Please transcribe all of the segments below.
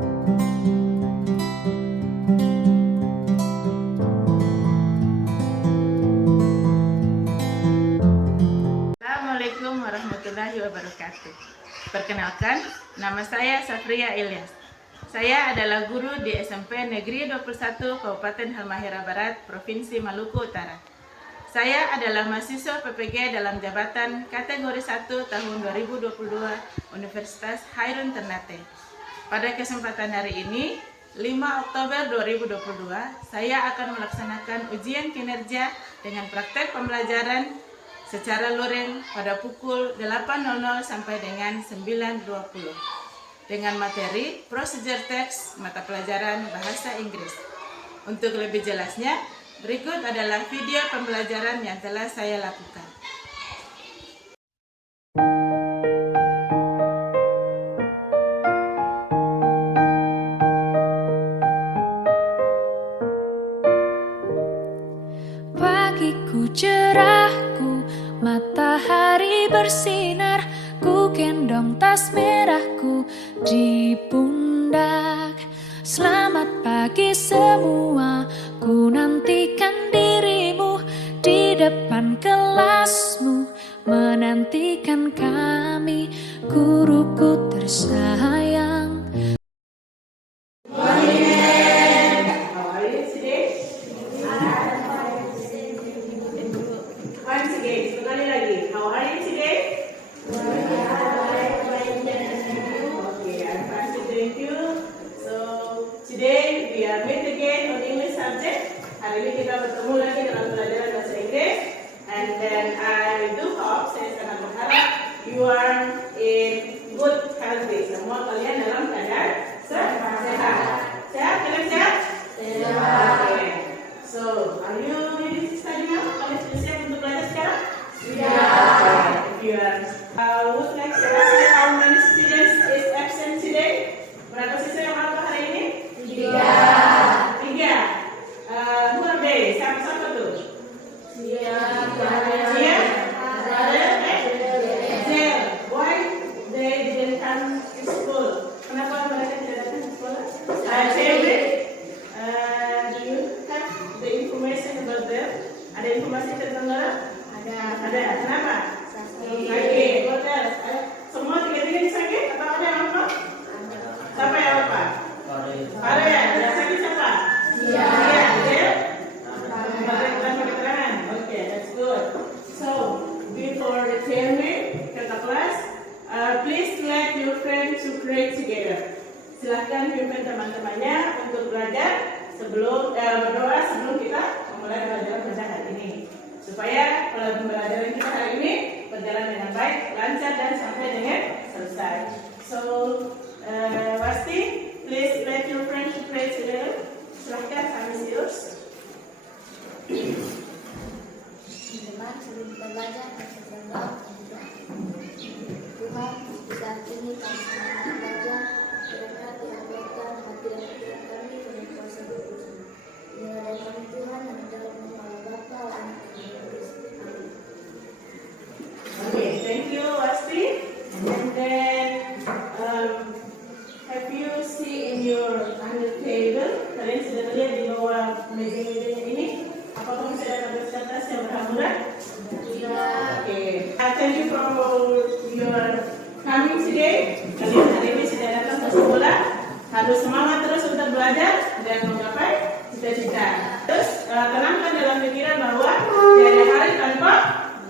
Assalamualaikum warahmatullahi wabarakatuh. Perkenalkan, nama saya Safria Ilyas. Saya adalah guru di SMP Negeri 21 Kabupaten Halmahera Barat, Provinsi Maluku Utara. Saya adalah mahasiswa PPG dalam jabatan kategori 1 tahun 2022 Universitas Hairun Ternate. Pada kesempatan hari ini, 5 Oktober 2022, saya akan melaksanakan ujian kinerja dengan praktek pembelajaran secara luring pada pukul 8.00 sampai dengan 9.20 dengan materi Procedure Text mata pelajaran Bahasa Inggris. Untuk lebih jelasnya, berikut adalah video pembelajaran yang telah saya lakukan. Pagiku cerahku, matahari bersinar, ku gendong tas merahku di pundak. Selamat pagi semua, ku nantikan dirimu di depan kelasmu, menantikan kami, guruku tersayang. Today we are meet again on English subject. Hari ini kita bertemu lagi dalam pelajaran bahasa Inggris. And then I do hope, saya sangat berharap you are in good health. Semua kalian dalam keadaan sehat. Sehat, kalian sehat? Sehat. Okay. So, are you ready to study now? Kalian sudah siap untuk belajar sekarang? Yeah. If you are, would like to ask how many students is absent today? Berapa siswa yang malam hari ini? Tiga. Who are they? Siapa tuh? Sia. Why they didn't come to school? Kenapa mereka tidak datang ke sekolah? Do you have the information about them? Ada informasi tentang mereka? Ada. Kenapa? Sakit. What else? Semua tiga-tiga sakit atau ada yang apa? Siapa yang apa? Ada ya? Yang sakit siapa? Iya. Okay, that's good. So, before the termine, kata kelas, please let your friends to pray together. Silahkan pimpin teman-temannya untuk belajar sebelum berdoa sebelum kita memulai pelajaran pada hari ini, supaya pembelajaran kita hari ini berjalan dengan baik, lancar dan sampai dengan selesai. So, Wasti, please let your friends to pray together. Silahkan, time is yours. Teman sebelum kita belajar, kita berdoa. Tuhan, di saat ini kami sedang belajar, kiranya diabaikan hati dan pikiran kami dengan kuasa Tuhan. Inilah dari kami Tuhan yang dalam nama Bapa, Anak, dan Roh Kudus. Amin. Okay, thank you, Wasti. And then, have you seen in your under table? Kalian sudah lihat di bawah meja-meja ini? Apakah masih ada kertas yang berhamburan? Okay. Thank you for your coming today. Kalian hari ini sudah datang ke sekolah. Harus semangat terus untuk belajar dan menggapai cita-cita. Terus tenangkan dalam pikiran bahwa tiada hari tanpa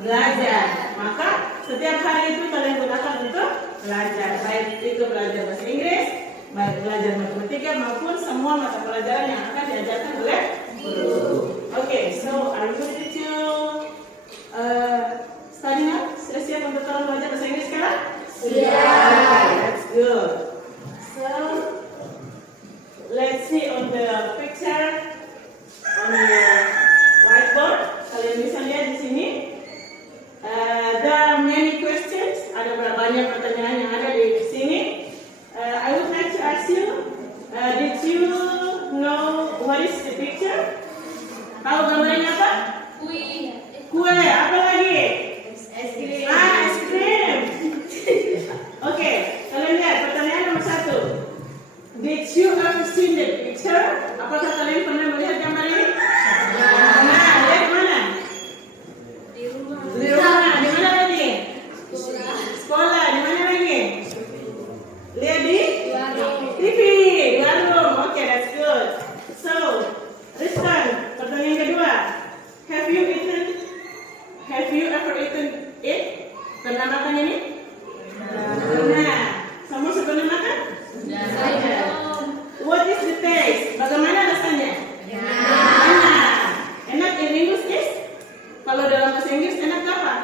belajar. Maka setiap hari itu kalian gunakan untuk belajar. Baik itu belajar bahasa Inggris, baik belajar matematika maupun semua mata pelajaran yang akan diajarkan oleh guru. Okay, so are you ready to study now? Sudah siap untuk kalian belajar bahasa Inggris sekarang? Yeah. That's good. So let's see on the picture on your whiteboard. Kalian bisa lihat di sini. There are many questions. Ada banyak pertanyaan yang ada di sini. I would like to ask you, did you know what is the picture? Tahu gambarnya apa? Kue. Apa lagi? Es krim. Es krim. Oke, kalian lihat pertanyaan nomor 1. Did you ever seen the picture? Apakah kalian pernah melihat gambar ini? Nah, lihat mana? Di rumah. Di mana lagi? Sekolah. Di mana lagi? Lihat di TV, di warung. Okay, that's good. So, Ristan, pertanyaan kedua. Have you ever eaten it? Pernah makan ini? Pernah. Kamu pernah makan? What is the taste? Bagaimana rasanya? Enak. Enak in English is? Kalau dalam bahasa Inggris enak apa?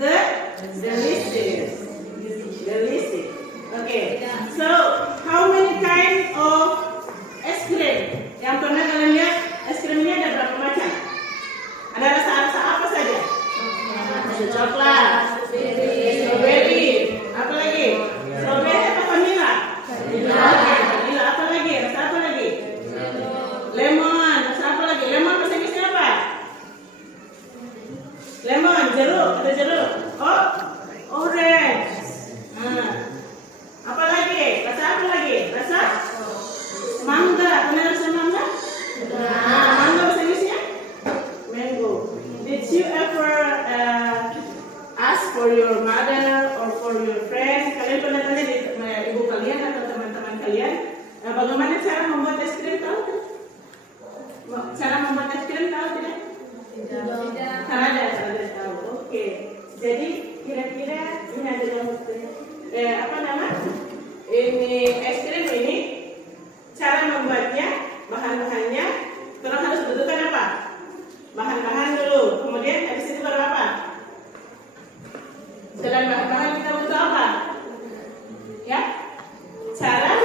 Delicious. Delicious. Okay. So, how many kinds of ice cream? Yang pernah kalian lihat, es krim ini ada berapa macam? Ada rasa-rasa apa saja? Coklat, strawberry, apa lagi? Strawberry atau vanilla? Vanilla. Apa lagi? Rasa apa lagi? Lemon. Rasa apa lagi? Lemon bahasa Inggrisnya apa? Lemon, jeruk. Ada jeruk. Oh, orange. Apa lagi? Rasa apa lagi? Rasa mangga. Pernah rasa mangga? Mangga bahasa Inggrisnya? Mango. Did you ever ask for your mother or for your friends? Kalian pernah tanya di ibu kalian atau teman-teman kalian bagaimana cara membuat es krim, tahu kan? Cara membuat es krim tahu tidak? Tidak. Cara tahu. Oke. Jadi kira-kira ini adalah apa nama? Ini es krim ini cara membuatnya, bahan-bahannya, terus harus butuhkan apa? Bahan-bahan dulu. Kemudian habis itu baru apa? Selain bahan-bahan kita butuh apa? Ya? Cara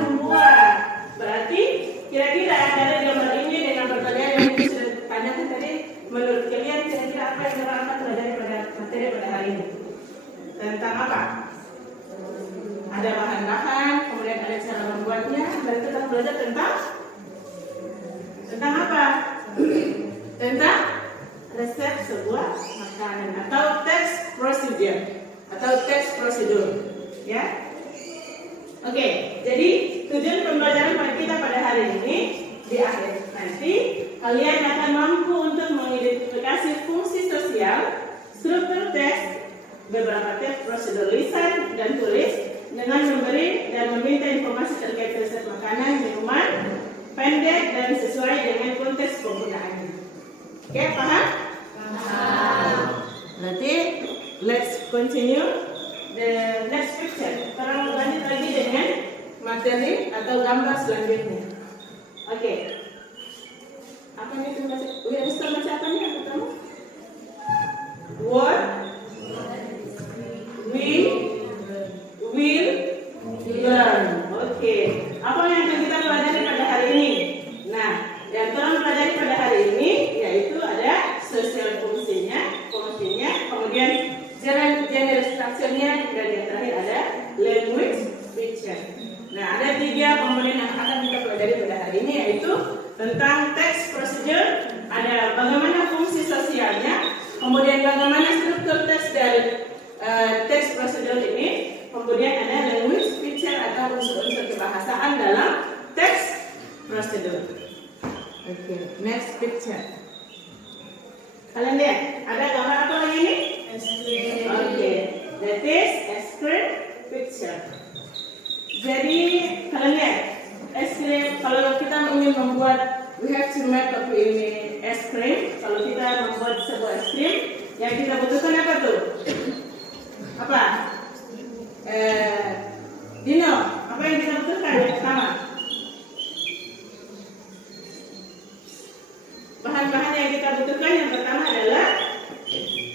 membuat. Berarti kira-kira yang ada di gambar ini dengan pertanyaan yang kita sudah tanyakan tadi, menurut kalian kira-kira apa yang kita akan pelajari pada materi pada hari ini? Tentang apa? Ada bahan-bahan, kemudian ada cara membuatnya, dan kita belajar tentang apa? Tentang resep sebuah makanan atau text procedure, ya. Oke, jadi tujuan pembelajaran kita pada hari ini di akhir nanti kalian akan mampu untuk mengidentifikasi fungsi sosial, struktur teks, beberapa teks prosedur lisan dan tulis dengan memberi dan meminta informasi terkait resep makanan, minuman, pendek dan sesuai dengan konteks penggunaannya. Oke, paham? Berarti let's continue the next picture. Sekarang lanjut lagi dengan materi atau gambar selanjutnya. Oke. Apa ini itu baca? Ustaz baca apa nih yang pertama? What we will learn. Oke. Apa yang akan kita pelajari pada hari ini? Nah, yang kita pelajari pada hari ini yaitu ada sosial fungsinya, kemudian general structure-nya, dan yang terakhir ada language picture. Nah, ada 3 komponen yang akan kita pelajari pada hari ini, yaitu tentang text procedure, ada bagaimana fungsi sosialnya, kemudian bagaimana struktur teks dari text procedure ini, kemudian ada language picture atau unsur-unsur kebahasaan dalam text procedure. Oke, next picture. Kalian lihat, ada gambar apa lagi ini? Oke, that is ice cream picture. Jadi kalian lihat, es krim, kalau kita ingin membuat, we have to make up ini es krim. Kalau kita membuat sebuah es krim, yang kita butuhkan apa tuh? Apa? Dino, apa yang kita butuhkan yang pertama? Bahan-bahan yang kita butuhkan yang pertama adalah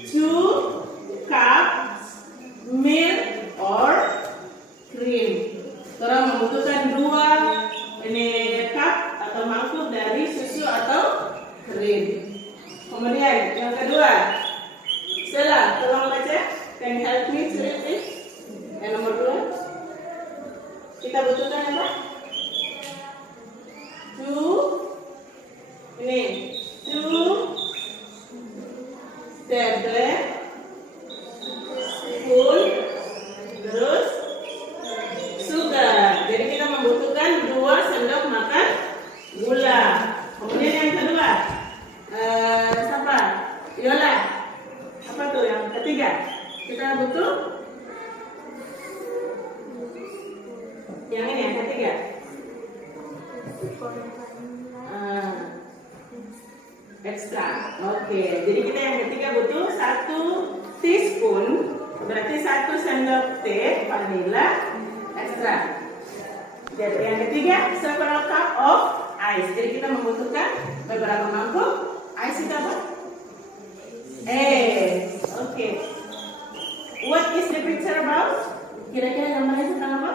2 cups milk or cream. Kita membutuhkan 2 ini cup atau mangkuk dari susu atau krim. Kemudian yang kedua, Stella, tolong baca. Can you help me to read this? Yang nomor 2, kita butuhkan apa? 2 tablet spoon, terus sugar. Jadi kita Yang ini yang ketiga. Ekstra. Oke. Jadi kita yang ketiga butuh 1 teaspoon, berarti 1 sendok teh vanilla ekstra. Jadi yang ketiga several cup of ice. Jadi kita membutuhkan beberapa mangkuk ice itu apa? Oke. What is the picture about? Kira-kira gambarnya tentang apa?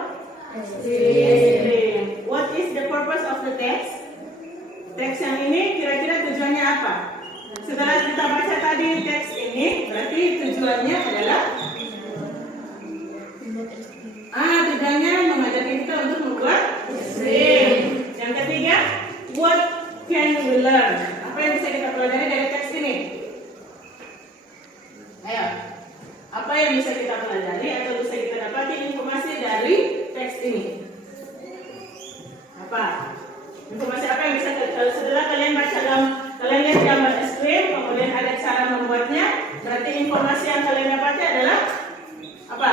Es krim. What is the purpose of the text? Teks yang ini kira-kira tujuannya apa? Setelah kita baca tadi teks ini, berarti tujuannya adalah tujuannya mengajarkan kita untuk membuat es krim. Yang ketiga, what can we learn? Apa yang bisa kita pelajari dari teks ini? Ayo, apa yang bisa kita pelajari atau bisa kita dapati informasi dari teks ini? Apa? Informasi apa yang bisa setelah kalian baca kalian lihat gambar es krim, kemudian ada cara membuatnya, berarti informasi yang kalian dapatkan adalah apa?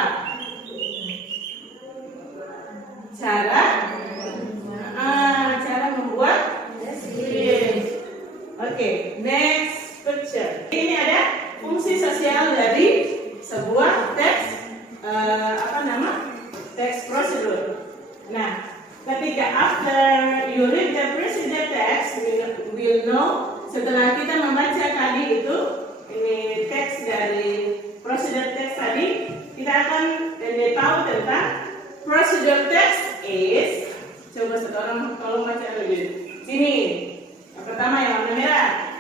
Cara membuat es krim. Oke, next picture. Ini ada fungsi sosial dari sebuah teks teks prosedur. Nah, ketika after you read the procedure text, we'll know. Setelah kita membaca tadi itu, ini teks dari procedure text tadi, kita akan tahu tentang procedure text is. Coba sekarang tolong baca lagi. Sini, yang pertama yang warna merah.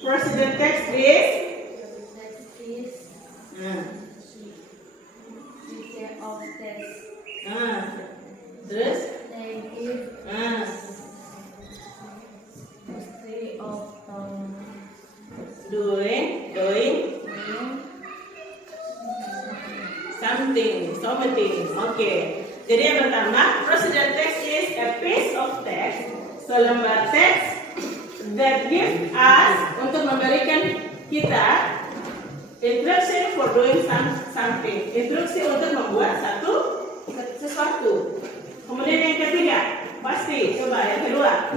Procedure text is. Terus doing something. Oke. Jadi yang pertama, procedure text is a piece of text, selembar teks that give us, untuk memberikan kita instruction for doing something, instruksi untuk membuat sesuatu. Kemudian yang ketiga, pasti coba yang kedua.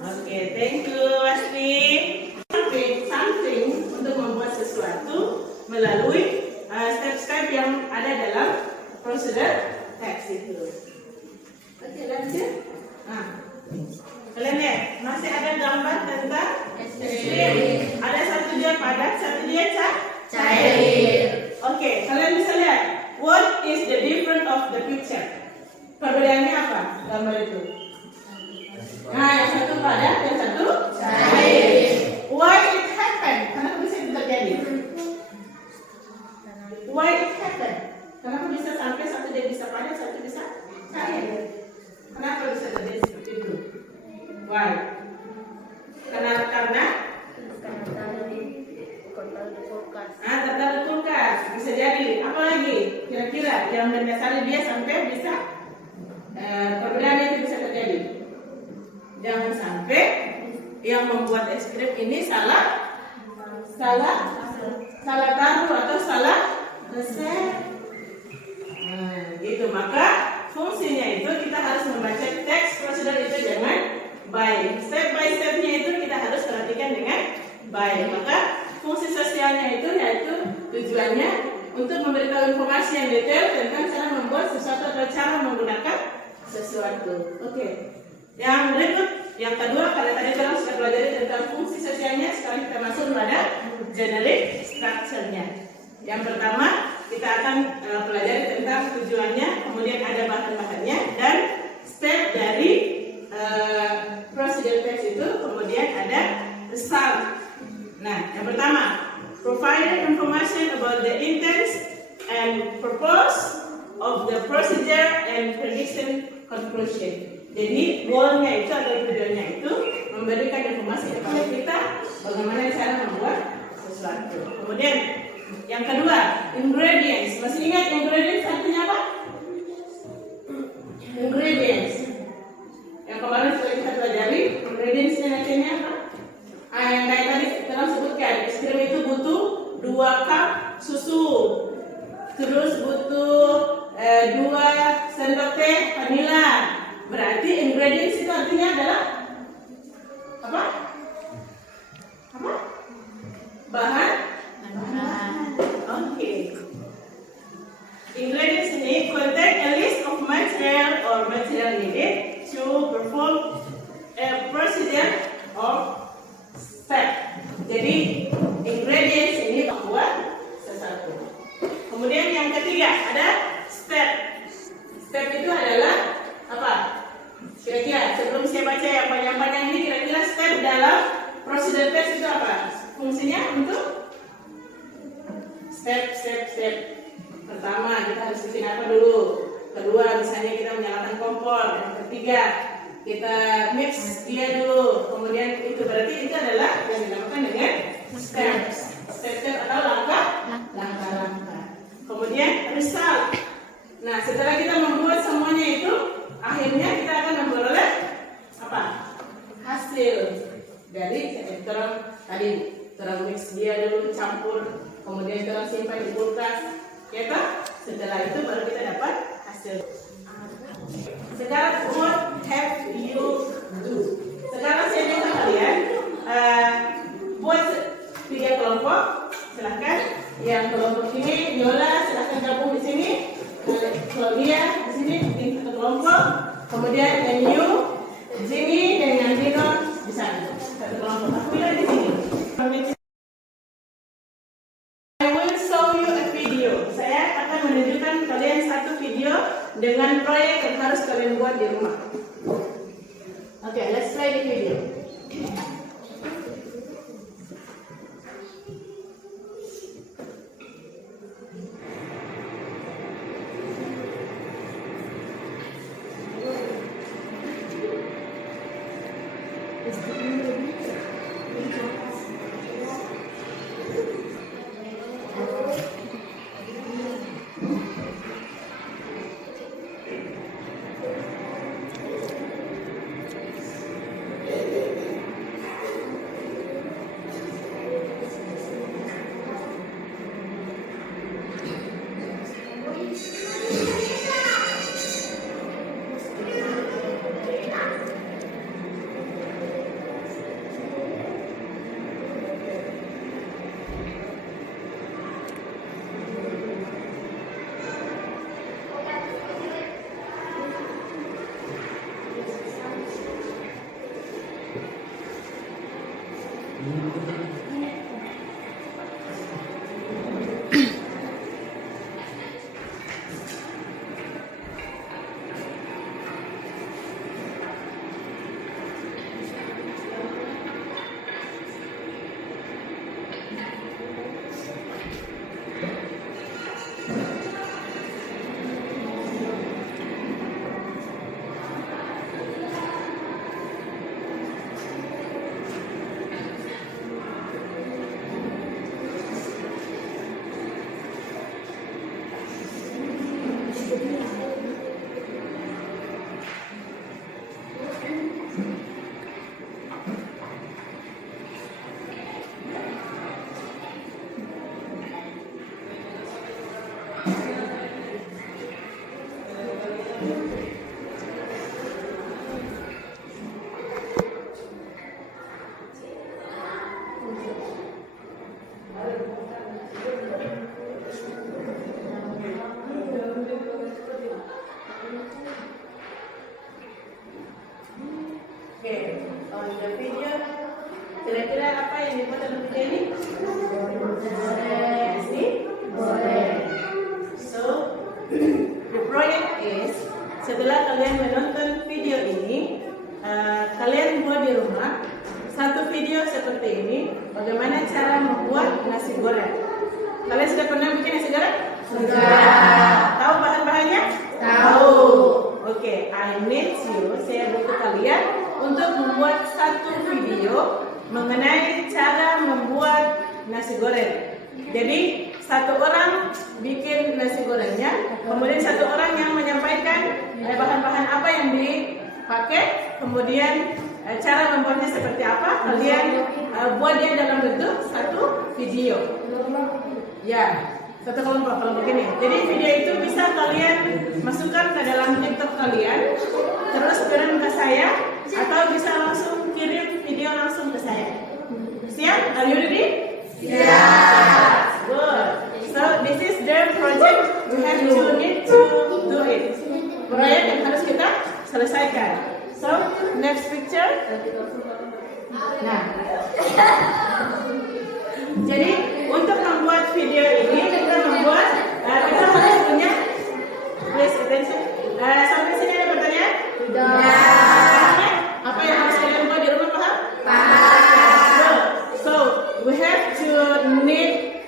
Oke, thank you Asli. Something untuk membuat sesuatu melalui step-step yang ada dalam prosedur teks itu. Oke, lanjut. Kalian lihat, masih ada gambar tentang es krim. Ada satu dia padat, satu dia cair. Oke, kalian bisa lihat. What is the difference of the picture? Perbedaannya apa gambar itu? Nah, yang satu padat, yang satu cair. Why it happen? Kenapa bisa itu terjadi? Why it happen? Kenapa bisa sampai satu dia bisa padat, satu bisa cair? Kenapa bisa terjadi seperti itu? Why? Karena tertaruh di kulkas. Bisa jadi. Apa lagi? Kira-kira yang mendasari dia sampai bisa perbedaan itu bisa terjadi. Jangan sampai yang membuat es krim ini salah taruh atau salah resep. Gitu. Maka fungsinya itu kita harus membaca teks prosedur itu dengan baik. Step by stepnya itu kita harus perhatikan dengan baik. Maka fungsi sosialnya itu yaitu tujuannya untuk memberikan informasi yang detail tentang cara membuat sesuatu atau cara menggunakan sesuatu. Oke. Yang berikut, yang kedua, kalau tadi kita sudah pelajari tentang fungsi sosialnya, sekarang kita masuk pada generic structure-nya. Yang pertama, kita akan pelajari tentang tujuannya, kemudian ada bahan-bahannya dan step dari procedure text itu, kemudian ada result. Nah, yang pertama, provide information about the intent and purpose of the procedure and prediction conclusion. Jadi goalnya itu atau tujuannya itu memberikan informasi kepada kita bagaimana cara membuat sesuatu. Kemudian Yang kedua, ingredients. Masih ingat ingredients artinya apa? Ingredients. Yang kemarin sudah kita pelajari, ingredients artinya apa? Yang kayak tadi kita sebutkan, es krim itu butuh 2 cup susu, terus butuh 2 sendok teh vanila. Berarti ingredients itu artinya adalah apa? Apa? Bahan. Okay. Ingredients ini contain a list of material or material needed to perform a procedure of step. Jadi ingredients ini membuat sesuatu. Kemudian yang ketiga ada step. Step itu adalah apa? Kira-kira sebelum saya baca yang panjang-panjang ini, kira-kira step dalam prosedur tes itu apa? Fungsinya untuk step. Pertama kita harus bikin apa dulu? Kedua misalnya kita menyalakan kompor. Yang ketiga kita mix dia dulu. Kemudian itu berarti itu adalah yang dinamakan dengan step atau langkah-langkah. Kemudian result. Nah setelah kita membuat semuanya itu, akhirnya kita akan memperoleh apa? Hasil dari kita tadi terus mix dia dulu, campur, kemudian kita simpan di kulkas, ya toh? Setelah itu baru kita dapat hasil. Sekarang what have you do? Sekarang saya minta kalian buat 3 kelompok. Silahkan. Yang kelompok ini Yola, silahkan gabung di sini. Claudia di sini bikin 1 kelompok. Kemudian Enyu, Jimmy dengan Dino di sana 1 kelompok. Aku bilang di sini. I will show you a video. Saya akan menunjukkan kalian 1 video dengan proyek yang harus kalian buat di rumah. Oke, let's play the video. Kira-kira apa yang dibuat dalam video ini? Goreng. So, the project is, setelah kalian menonton video ini, kalian buat di rumah satu video seperti ini, bagaimana cara membuat nasi goreng. Kalian sudah pernah bikin nasi goreng? Sudah. Tahu bahan-bahannya? Tahu. Oke, I need you, saya butuh kalian untuk membuat satu video mengenai cara membuat nasi goreng. Jadi bikin nasi gorengnya, kemudian satu orang yang menyampaikan bahan-bahan apa yang dipakai, kemudian cara membuatnya seperti apa, kalian buat dia dalam bentuk satu video. Ya, satu kelompok ini. Jadi video itu bisa kalian masukkan ke dalam TikTok kalian, terus kirim ke saya, atau bisa langsung kirim video langsung ke saya. Siap? Are you ready? Yeah. Good. So this is their project. We have to need to do it. Proyek yang harus kita selesaikan. So next picture. Nah, jadi untuk membuat video ini kita harus punya, please attention. Sampai sini ada pertanyaan? Apa yang harus kalian buat di rumah, paham? So we have to need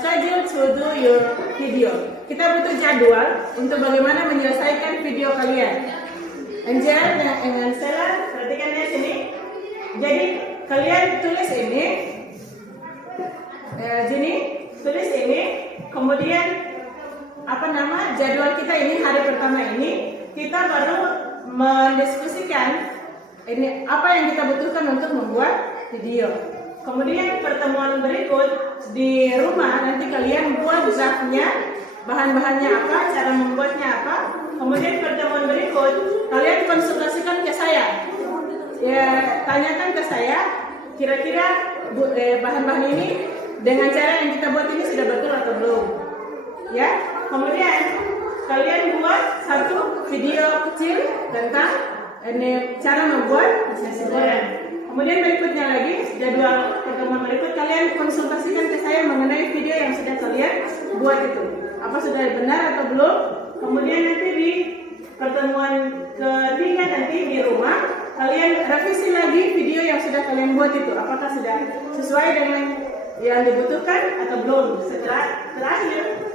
schedule to do your video. Kita butuh jadwal untuk bagaimana menyelesaikan video kalian. Angel dengan Sela, perhatikan di sini. Jadi kalian tulis ini, tulis ini, kemudian jadwal kita ini hari pertama ini kita baru mendiskusikan ini apa yang kita butuhkan untuk membuat video. Kemudian pertemuan berikut di rumah nanti kalian buat draftnya, bahan-bahannya apa, cara membuatnya apa. Kemudian pertemuan berikut kalian konsultasikan ke saya. Ya, tanyakan ke saya kira-kira bahan-bahan ini dengan cara yang kita buat ini sudah betul atau belum. Ya. Kemudian kalian buat satu video kecil tentang cara membuat nasi goreng. Kemudian berikutnya lagi, jadwal pertemuan berikut kalian konsultasikan ke saya mengenai video yang sudah kalian buat itu. Apa sudah benar atau belum? Kemudian nanti di pertemuan ketiga nanti di rumah kalian revisi lagi video yang sudah kalian buat itu. Apakah sudah sesuai dengan yang dibutuhkan atau belum? Setelah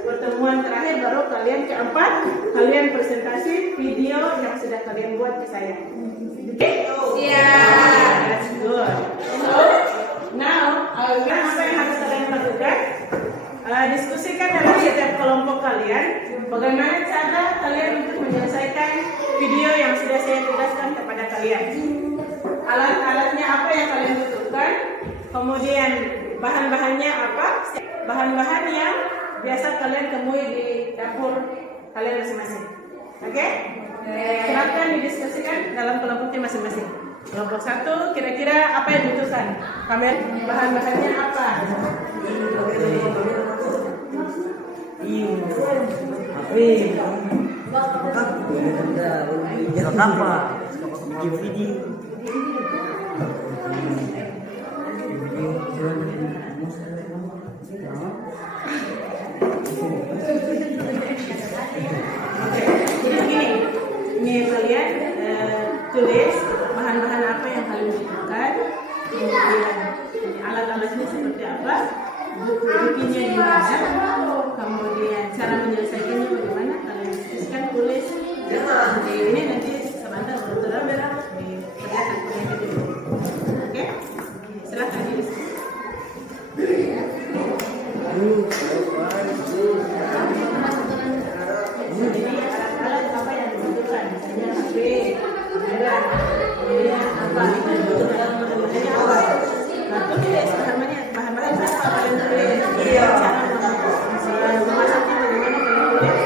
pertemuan terakhir baru kalian keempat kalian presentasi video yang sudah kalian buat ke saya. That's good. So now apa yang harus kalian lakukan? Diskusikan dalam setiap kelompok kalian bagaimana cara kalian untuk menyelesaikan video yang sudah saya tugaskan kepada kalian. Alat-alatnya apa yang kalian butuhkan, kemudian bahan-bahannya apa, bahan-bahan yang biasa kalian temui di dapur kalian masing-masing. Oke? Silakan didiskusikan dalam kelompoknya masing-masing. Kelompok 1 kira-kira apa yang dibutuhkan? Bahan-bahannya apa? Jadi begini, ini kalian tulis bahan-bahan apa yang kalian butuhkan, kemudian alat-alatnya seperti apa, buku-bukunya gimana, kemudian cara menyelesaikannya bagaimana, kalian diskusikan, tulis. Ini nanti sebentar betul-betul dikerjakan oleh kita. Oke? Silakan didiskusikan. Jadi alat-alat apa yang dibutuhkan, misalnya HP, kamera, kemudian apa itu dalam bahan-bahannya apa? Nah, tulis bahan-bahan apa kalian tulis, cara memasaknya bagaimana kalian tulis.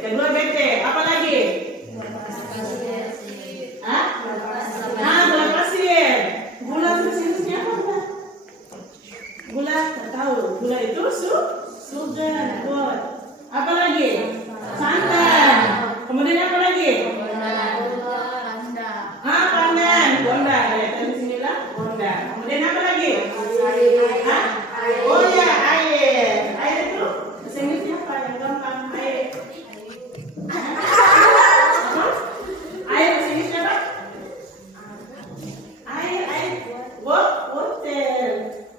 kedua BT. Apa lagi? Hah? Gula pasir. Gula jenisnya apa? Gula, tak tahu. Gula itu sugar. Good. Apa lagi? Santan. Kemudian apa lagi? Pandan. Gonda. Lihat di sinilah gonda. Kemudian apa lagi? Hah? Oh ya, air. Air itu bahasa Inggrisnya apa? Yang gampang. Air. Apa? Air bahasa Inggrisnya apa? Air. Water.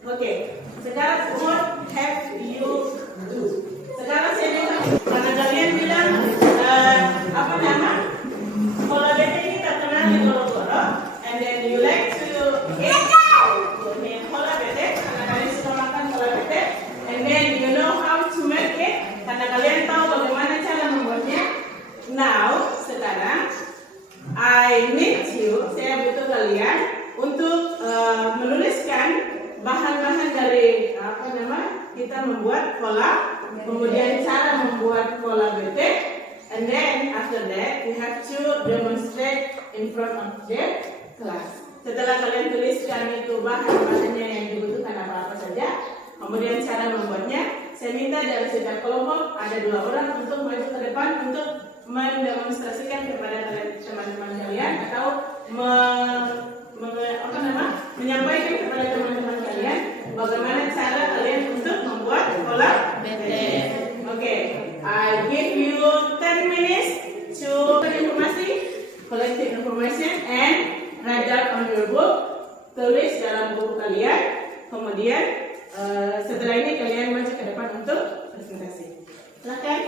Oke. Sekarang what have you do? Sekarang saya minta karena kalian bilang apa nama? Pola BT ini terkenal di Goro-Goro, and then you like to eat pola BT karena kalian suka makan pola BT, and then you know how to make it karena kalian tahu bagaimana cara membuatnya. Now sekarang I need you, saya butuh kalian untuk menuliskan bahan-bahan dari apa nama kita membuat pola, kemudian cara membuat pola BT, and then after that you have to demonstrate in front of the class. Setelah kalian tuliskan itu bahan-bahannya yang dibutuhkan apa-apa saja, kemudian cara membuatnya, saya minta dari setiap kelompok ada 2 orang untuk maju ke depan untuk mendemonstrasikan kepada teman-teman kalian atau menyampaikan kepada teman-teman kalian bagaimana cara kalian untuk membuat pola BT. Oke, I give you 10 minutes to informasi, collecting information and write down on your book. Tulis dalam buku kalian. Kemudian setelah ini kalian maju ke depan untuk presentasi. Silakan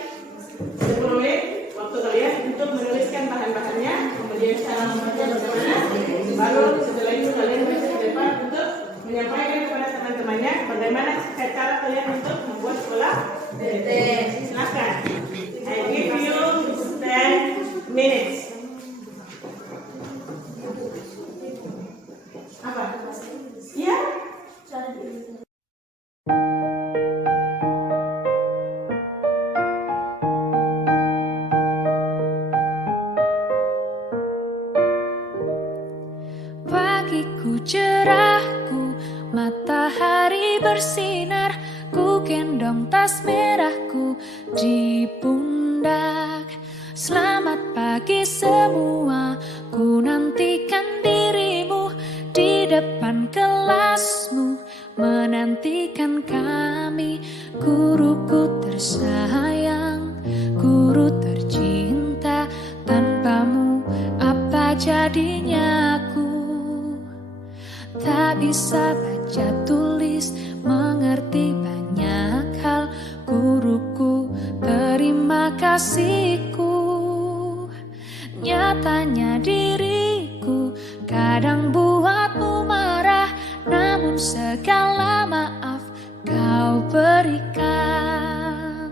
10 menit waktu kalian untuk menuliskan bahan-bahannya, kemudian cara membuatnya bagaimana. Baru setelah itu kalian maju ke depan untuk menyampaikan kepada teman-temannya bagaimana cara kalian untuk membuat pola BT. Silakan. I give you 10 minutes. Apa? Ya? Pagiku cerahku, matahari bersinar, ku gendong tas merahku di pundak. Selamat pagi semua, ku nantikan dirimu di depan kelasmu, menantikan kami. Guruku tersayang, guru tercinta, tanpamu apa jadinya aku? Tak bisa baca tulis, mengerti banyak hal. Guruku, terima kasihku. Nyatanya diriku kadang buatmu marah, namun segala maaf kau berikan.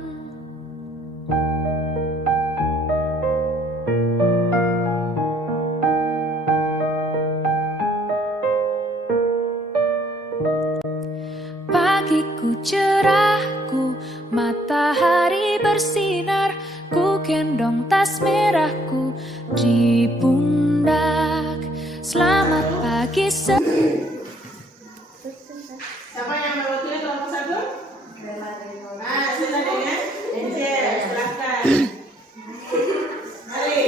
Pagiku cerahku, matahari bersinar, ku gendong tas merahku di pundak. Selamat pagi Siapa yang mewakili kelompok 1? Silakan ya. Angel, silakan. Mari.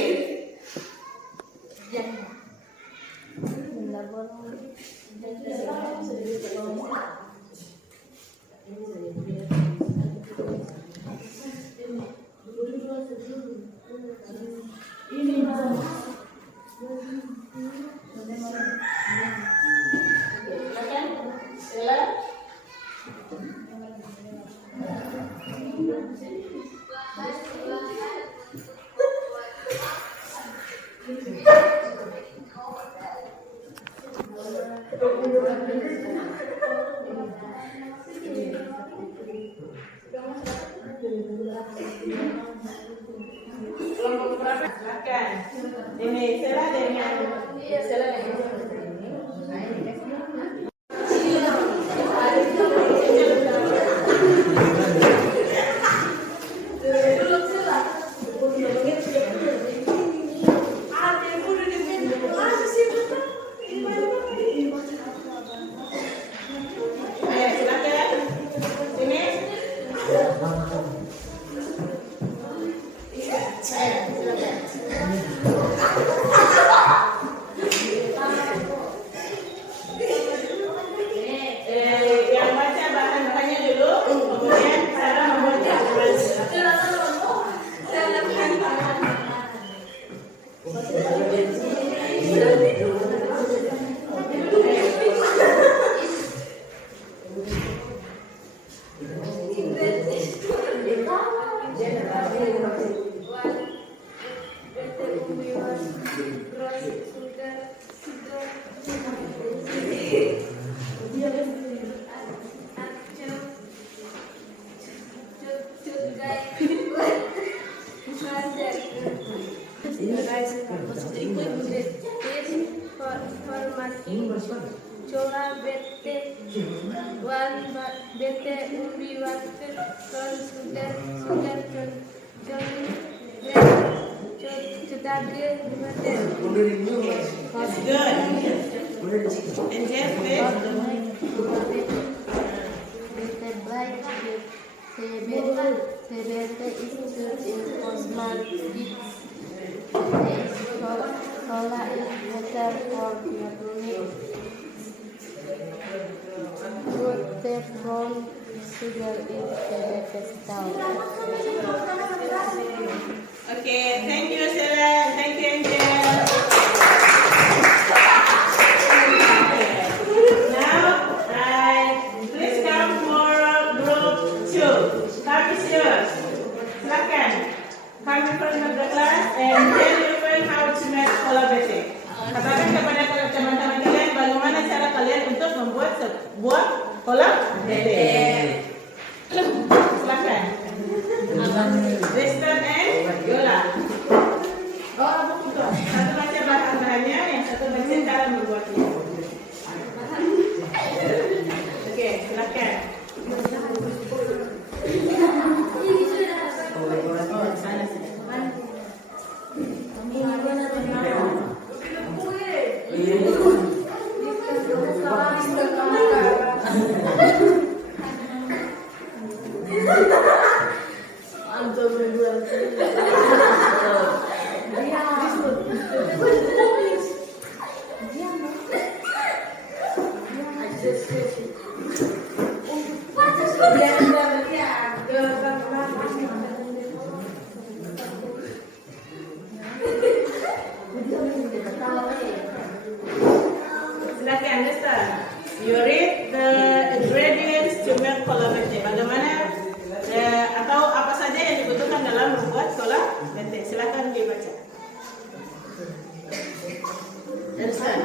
Kelompok berapa? Silakan. Ini Sela dengan Sela dengan Yang baca bahan-bahannya dulu, kemudian cara membuatnya. Cola bete wan bete umbi water con sugar cedage bete. That's good. And just Bete baik sebete is good in cosmetics. Cola is better for your stomach. The brown sugar is diabetes down. Okay, thank you Stella, thank you Angel. Now, please come for group 2. Come is yours. Silakan. Come in front of the class and then you learn how to make cola bete. Katakan kepada teman-teman kalian bagaimana cara kalian untuk membuat sebuah cola bete. Silakan. Kristen and Yola. Satu baca bahan-bahannya, yang satu baca cara membuatnya. Oke, silakan. Silakan, Mister. You read the ingredients to make cola bete. Bagaimana atau apa saja yang dibutuhkan dalam membuat cola bete? Silakan dibaca. Understand?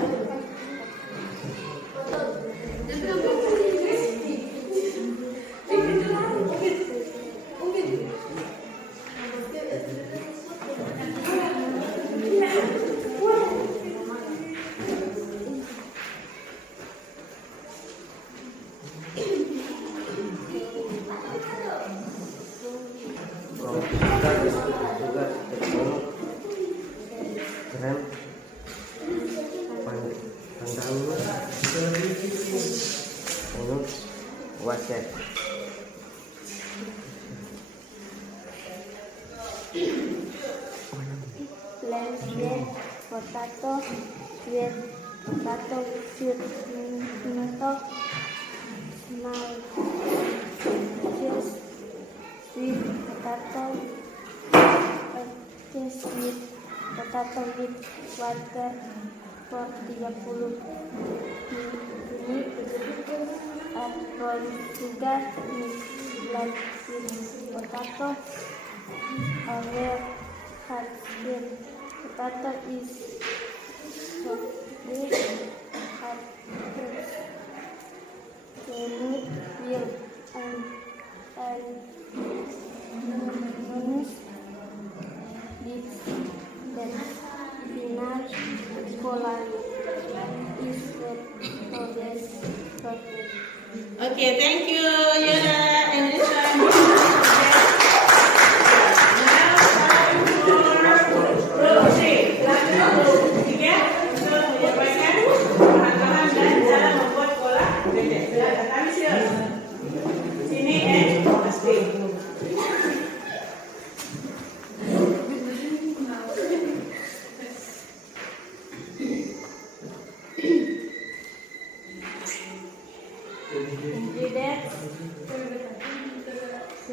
Krem waset. Blend potato with potato chip tomato small juice sweet potato juice with potato with water for 30 menit. Add brown sugar mix blend with potato. Over hot skin potato is softly hot remove milk and minus this then final cola is ready for this process. Okay, thank you, Yola and Rizwan. Now time for group 3. Silakan group 3 untuk menyampaikan bahan-bahan dan cara membuat cola bete. Silakan, kami siap. Sini pasti.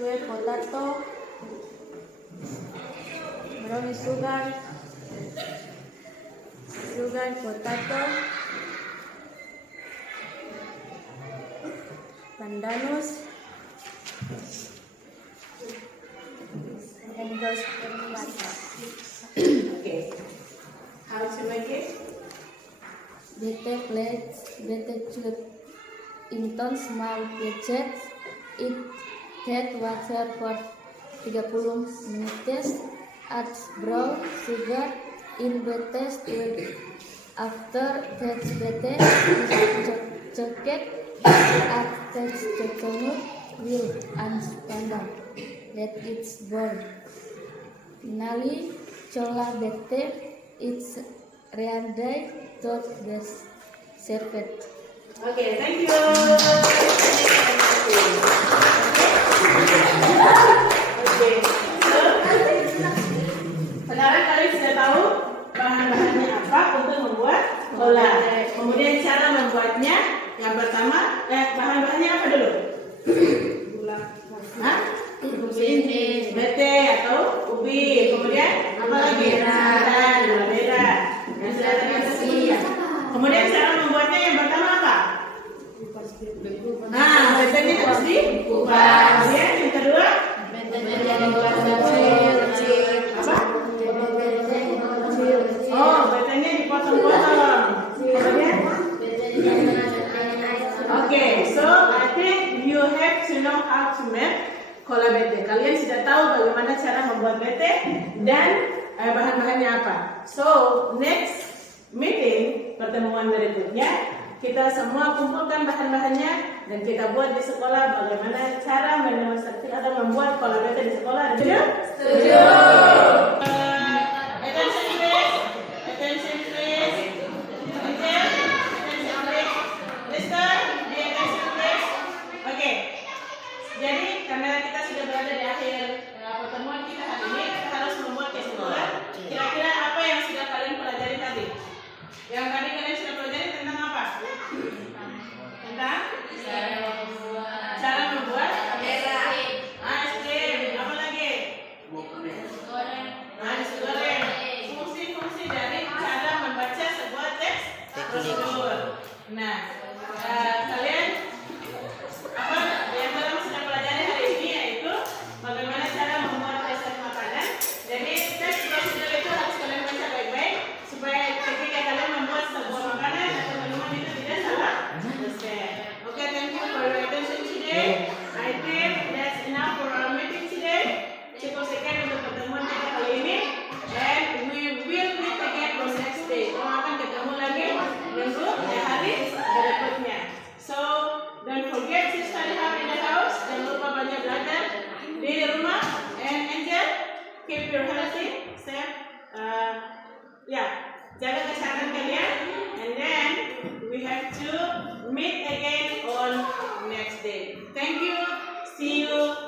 kue potato, brownie sugar, potato, pandanus, and those Okay. How to make it? bete plates, bete cut into small pieces. It heat water for 30 minutes. Add brown sugar in bete stir. After that bete is cooked, add coconut oil and pandan. Let it burn. Finally, chola bete it's ready to be served. Okay, thank you. Okay, so sekarang kalian sudah tahu bahan-bahannya apa untuk membuat cola. Kemudian cara membuatnya, yang pertama, bahan-bahannya apa dulu? Gula. Hah? Bete atau ubi. Kemudian apa lagi? Gula merah. Yang sudah tadi. Kemudian cara membuatnya yang pertama apa? Nah, betenya harus dikupas. Kemudian yang kedua? Betenya dibuat kecil. Apa? Oh, betenya dipotong-potong. Kemudian? Okay, so I think you have to know how to make cola bete. Kalian sudah tahu bagaimana cara membuat bete dan bahan-bahannya apa. So, next meeting, pertemuan berikutnya, kita semua kumpulkan bahan-bahannya dan kita buat di sekolah bagaimana cara mendemonstrasikan atau membuat cola bete di sekolah. Setuju? Setuju. Attention please. Attention please. Attention please. Listen. Be attention please. Oke. Jadi karena kita sudah berada di akhir pertemuan kita hari ini, kita harus membuat kesimpulan. Kira-kira apa yang sudah kalian pelajari tadi? Yang tadi kalian sudah pelajari tentang apa? Tentang cara membuat es krim. Apa lagi? Nasi goreng. Fungsi-fungsi dari cara membaca sebuah teks prosedur. Nah, kalian apa yang kalian sudah pelajari hari ini yaitu bagaimana cara membuat resep makanan. Jadi teks prosedur itu harus kalian baca baik-baik supaya ketika kalian membuat sebuah makanan atau minuman itu tidak salah resep. Okay, thank you for your attention today. I think that's enough for our meeting today. Cukup sekian untuk pertemuan kita kali ini, and we will meet again on next day. Kita akan ketemu lagi minggu hari berikutnya. So don't forget to study hard in the house. Jangan lupa banyak belajar di rumah. And Angel, keep your healthy, safe. Jaga kesehatan kalian. And then we have to meet again on next day. Thank you. See you